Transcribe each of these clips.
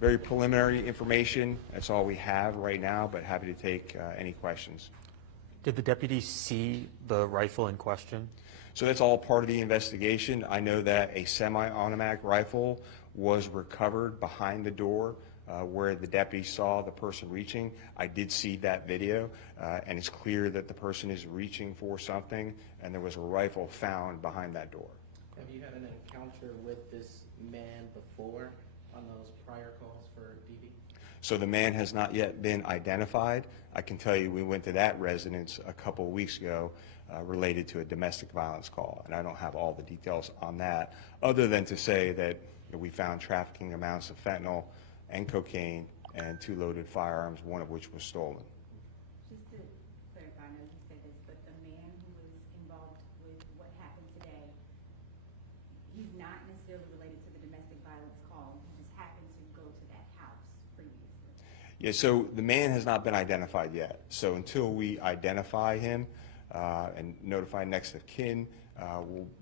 very preliminary information. That's all we have right now, but happy to take any questions. Did the deputies see the rifle in question? So that's all part of the investigation. I know that a semi-automatic rifle was recovered behind the door where the deputy saw the person reaching. I did see that video, and it's clear that the person is reaching for something, and there was a rifle found behind that door. Have you had an encounter with this man before on those prior calls for DV? So the man has not yet been identified. I can tell you we went to that residence a couple of weeks ago related to a domestic violence call, and I don't have all the details on that, other than to say that we found trafficking amounts of fentanyl and cocaine and 2 loaded firearms, one of which was stolen. Just to clarify, I know you said this, but the man who was involved with what happened today, he's not necessarily related to the domestic violence call. He just happened to go to that house previously. Yeah, so the man has not been identified yet. So until we identify him and notify next of kin,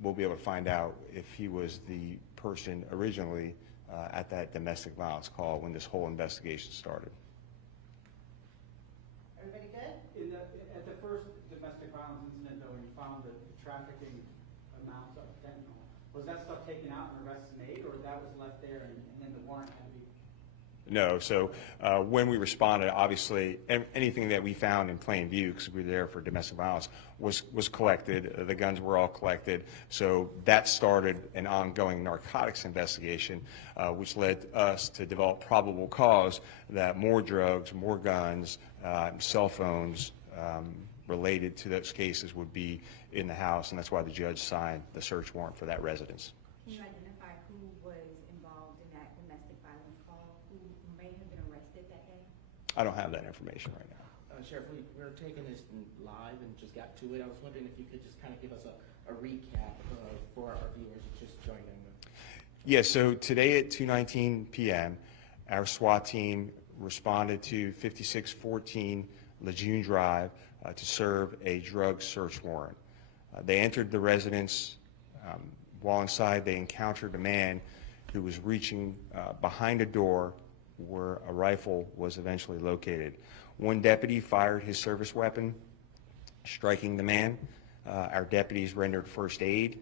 we'll be able to find out if he was the person originally at that domestic violence call when this whole investigation started. Everybody good? At the first domestic violence incident, though, when you found the trafficking amounts of fentanyl, was that stuff taken out and arrests made, or that was left there and then the warrant had to be? No, so when we responded, obviously anything that we found in plain view, because we were there for domestic violence, was collected. The guns were all collected. So that started an ongoing narcotics investigation, which led us to develop probable cause that more drugs, more guns, cell phones related to those cases would be in the house, and that's why the judge signed the search warrant for that residence. Can you identify who was involved in that domestic violence call, who may have been arrested that day? I don't have that information right now. Sheriff, we're taking this live and just got to it. I was wondering if you could just kind of give us a recap for our viewers who just joined in. Yeah, so today at 2:19 p.m., our SWAT team responded to 5614 Lejeune Drive to serve a drug search warrant. They entered the residence. While inside, they encountered a man who was reaching behind a door where a rifle was eventually located. One deputy fired his service weapon, striking the man. Our deputies rendered first aid.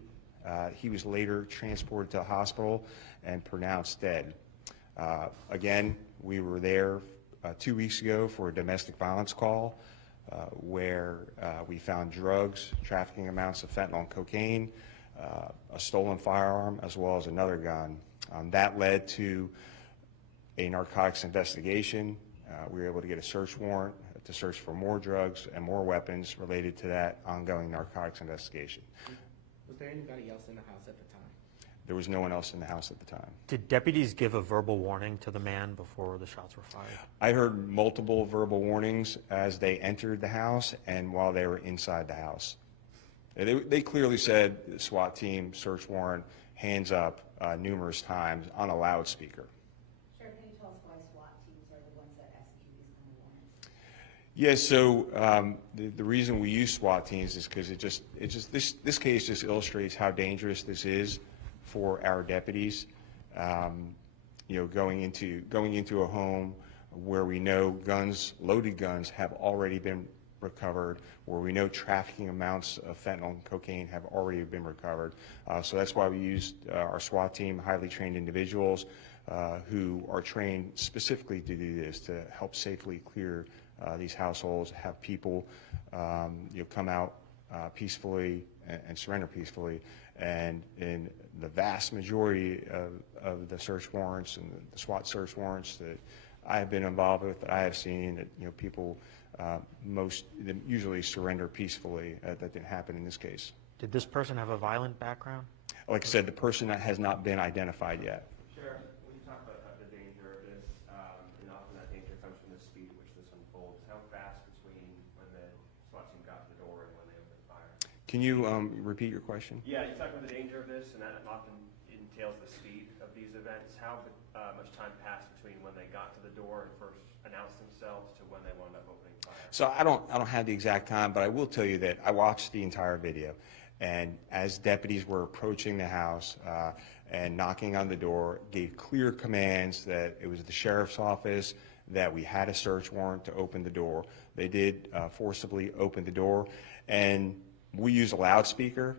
He was later transported to a hospital and pronounced dead. Again, we were there 2 weeks ago for a domestic violence call where we found drugs, trafficking amounts of fentanyl and cocaine, a stolen firearm, as well as another gun. That led to a narcotics investigation. We were able to get a search warrant to search for more drugs and more weapons related to that ongoing narcotics investigation. Was there anybody else in the house at the time? There was no one else in the house at the time. Did deputies give a verbal warning to the man before the shots were fired? I heard multiple verbal warnings as they entered the house and while they were inside the house. They clearly said, SWAT team, search warrant, hands up, numerous times on a loudspeaker. Sheriff, can you tell us why SWAT teams are the ones that execute these kind of warrants? Yeah, so the reason we use SWAT teams is because this case just illustrates how dangerous this is for our deputies. You know, going into a home where we know guns, loaded guns, have already been recovered, where we know trafficking amounts of fentanyl and cocaine have already been recovered. So that's why we used our SWAT team, highly trained individuals who are trained specifically to do this, to help safely clear these households, have people come out peacefully and surrender peacefully. And in the vast majority of the search warrants and the SWAT search warrants that I have been involved with, that I have seen, that people usually surrender peacefully. That didn't happen in this case. Did this person have a violent background? Like I said, the person has not been identified yet. Sheriff, when you talk about the danger of this, and often that danger comes from the speed at which this unfolds, how fast between when the SWAT team got to the door and when they opened fire? Can you repeat your question? Yeah, you talk about the danger of this, and that often entails the speed of these events. How much time passed between when they got to the door and first announced themselves to when they wound up opening fire? So I don't have the exact time, but I will tell you that I watched the entire video, and as deputies were approaching the house and knocking on the door, gave clear commands that it was the sheriff's office, that we had a search warrant to open the door. They did forcibly open the door, and we use a loudspeaker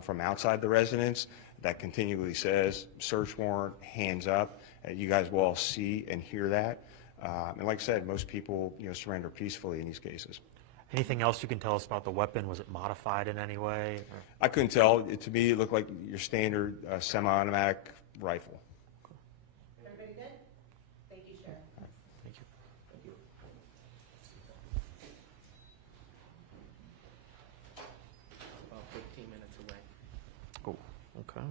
from outside the residence that continually says, search warrant, hands up. You guys will all see and hear that. And like I said, most people, surrender peacefully in these cases. Anything else you can tell us about the weapon? Was it modified in any way? Or- I couldn't tell. To me, it looked like your standard semi-automatic rifle. Everybody good? Thank you, Sheriff. Thank you. Thank you. About 15 minutes away. Oh, okay.